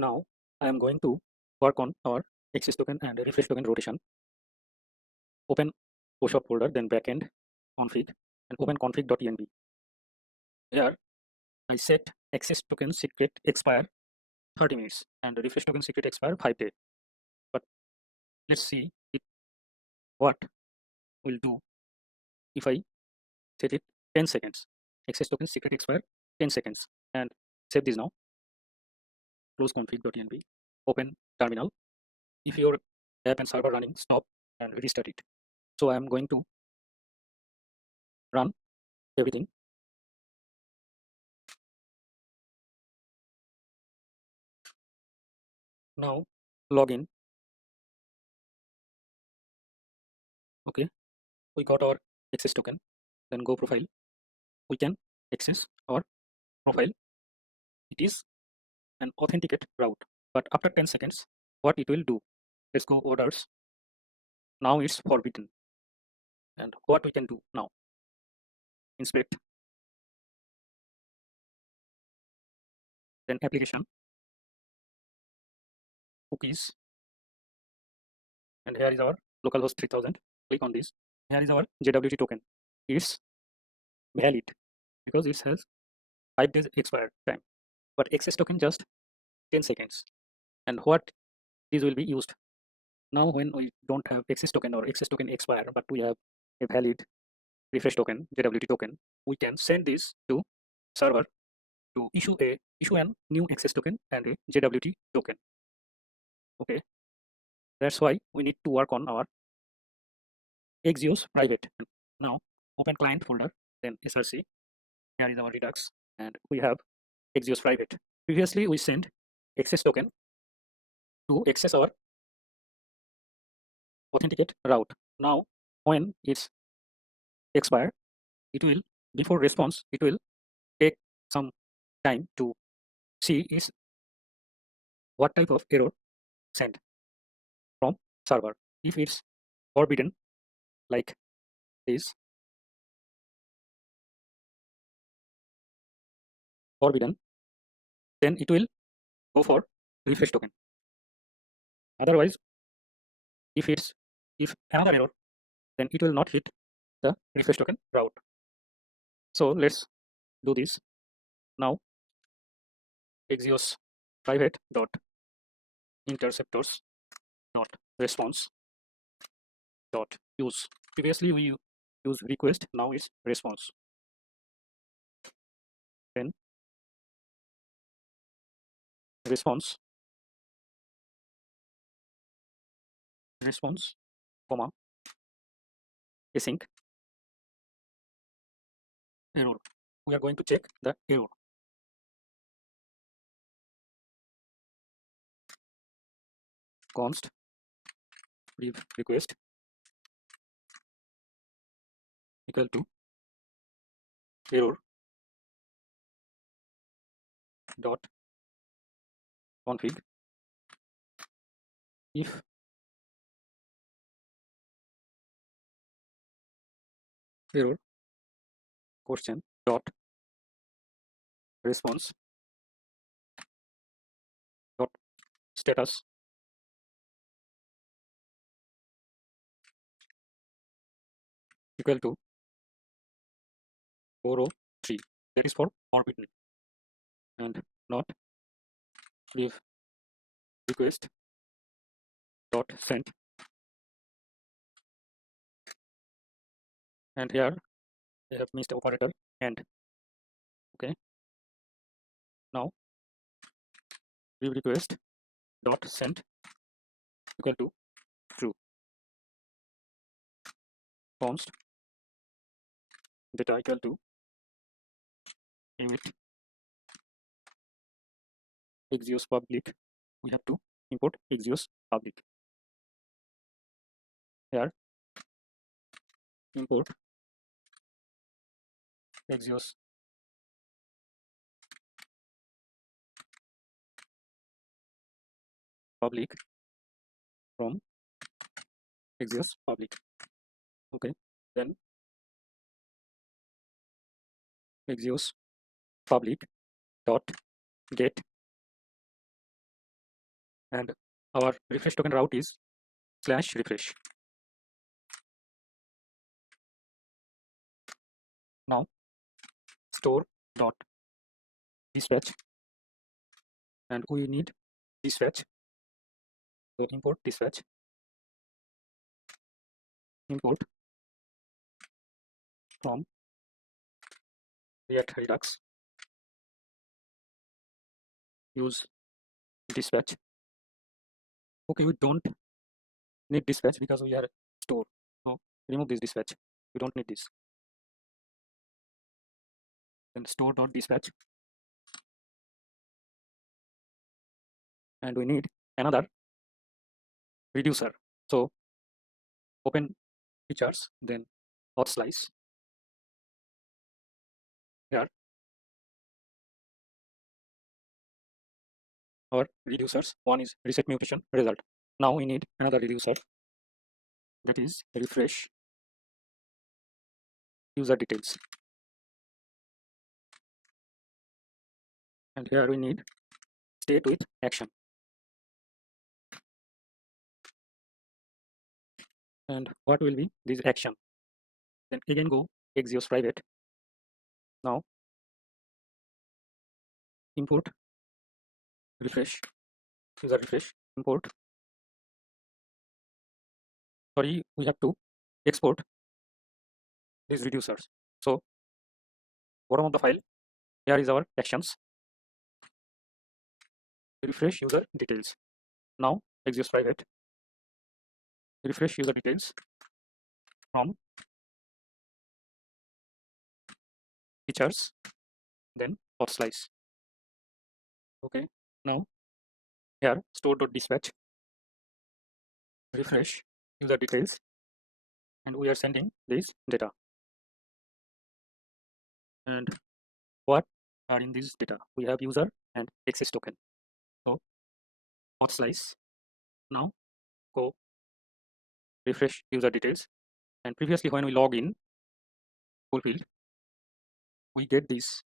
Now I am going to work on our access token and refresh token rotation. Open workshop folder, then backend config and open config.env. Here I set access token secret expire 30 minutes and refresh token secret expire 5 days. But let's see what will do if I set it 10 seconds. Access token secret expire 10 seconds and save this now. Close config.env. Open terminal. If your app and server running, stop and restart it. So I am going to run everything. Now log in. Okay, we got our access token. Then go profile. We can access our profile. It is an authenticate route, but after 10 seconds, what it will do? Let's go orders. Now it's forbidden. And what we can do now? Inspect. Then application. Cookies. And here is our localhost 3000. Click on this. Here is our JWT token. It's valid because it has 5 days expired time. But access token just 10 seconds. And what this will be used? Now when we don't have access token or access token expire, but we have a valid refresh token, JWT token, we can send this to server to issue an new access token and a JWT token. Okay, that's why we need to work on our Axios private. Now open client folder, then src. Here is our redux, and we have Axios private. Previously we sent access token to access our authenticate route. Now when it's expired, it will, before response, it will take some time to see is what type of error sent from server. If it's forbidden, like this, forbidden, then it will go for refresh token. Otherwise, if another error, then it will not hit the refresh token route. So let's do this now. Axios private dot interceptors dot response dot use. Previously we use request, now it's response. Then response comma async error. We are going to check the error. Const request equal to error dot config if error question dot response dot status equal to 403. That is for forbidden, and not leave request dot send. And here I have missed operator and. Okay, now leave request dot send equal to true. Const data equal to emit Axios public. We have to import Axios public. Here import Axios public from Axios public. Okay, then Axios public dot get and our refresh token route is /refresh. Now store dot dispatch, and we need dispatch. So import dispatch, import from React Redux, use dispatch. Okay, we don't need dispatch because we are store. So remove this dispatch. We don't need this. Then store dot dispatch, and we need another reducer. So open features, then hot slice. Here our reducers. One is reset mutation result. Now we need another reducer, that is refresh user details. And here we need state with action. And what will be this action? Then again go Axios private. Now import refresh user refresh, import. Sorry, we have to export these reducers. So bottom of the file, here is our actions. Refresh user details. Now Axios private, refresh user details from features, then hot slice. Okay, now here store.dispatch, refresh user details, and we are sending this data. And what are in this data? We have user and access token. So hot slice. Now go refresh user details, and previously when we log in fulfilled, we get this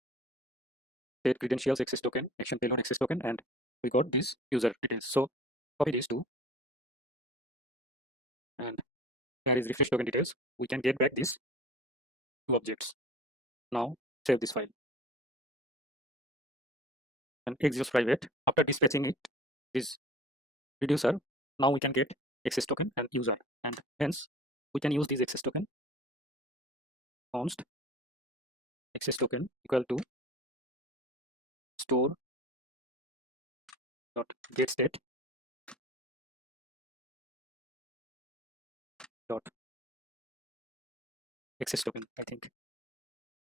state credentials access token, action payload access token, and we got this user details. So copy these two, and there is refresh token details. We can get back these two objects. Now save this file and Axios private. After dispatching it, this reducer, now we can get access token and user, and hence we can use this access token. Const access token equal to store dot get state dot access token, I think.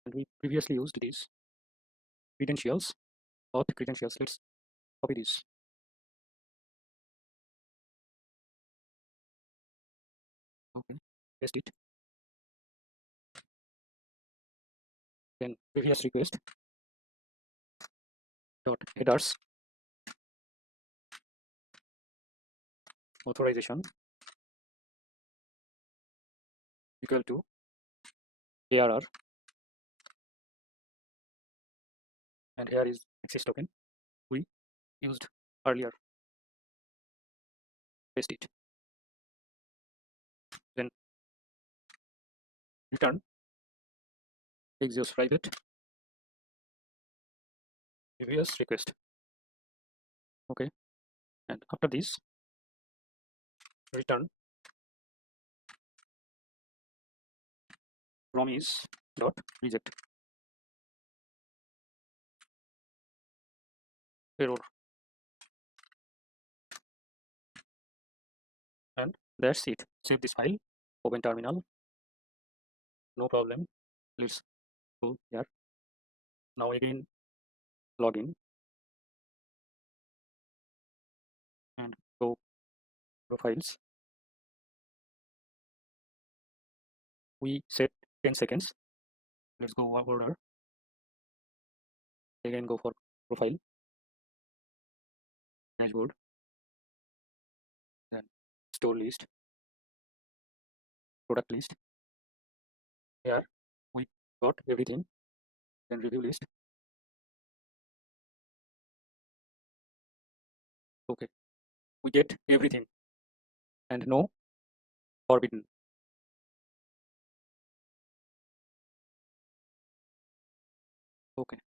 And we previously used these credentials, auth credentials. Let's copy this. Okay, paste it. Then previous request dot headers authorization equal to ARR, and here is access token we used earlier. Paste it. Then return Axios private previous request. Okay, and after this return promise dot reject error, and that's it. Save this file, open terminal. No problem. Let's go here. Now again log in and go profiles. We set 10 seconds. Let's go order. Again go for profile, dashboard, then store list, product list. Here we got everything. Then review list. Okay, we get everything and no forbidden. Okay.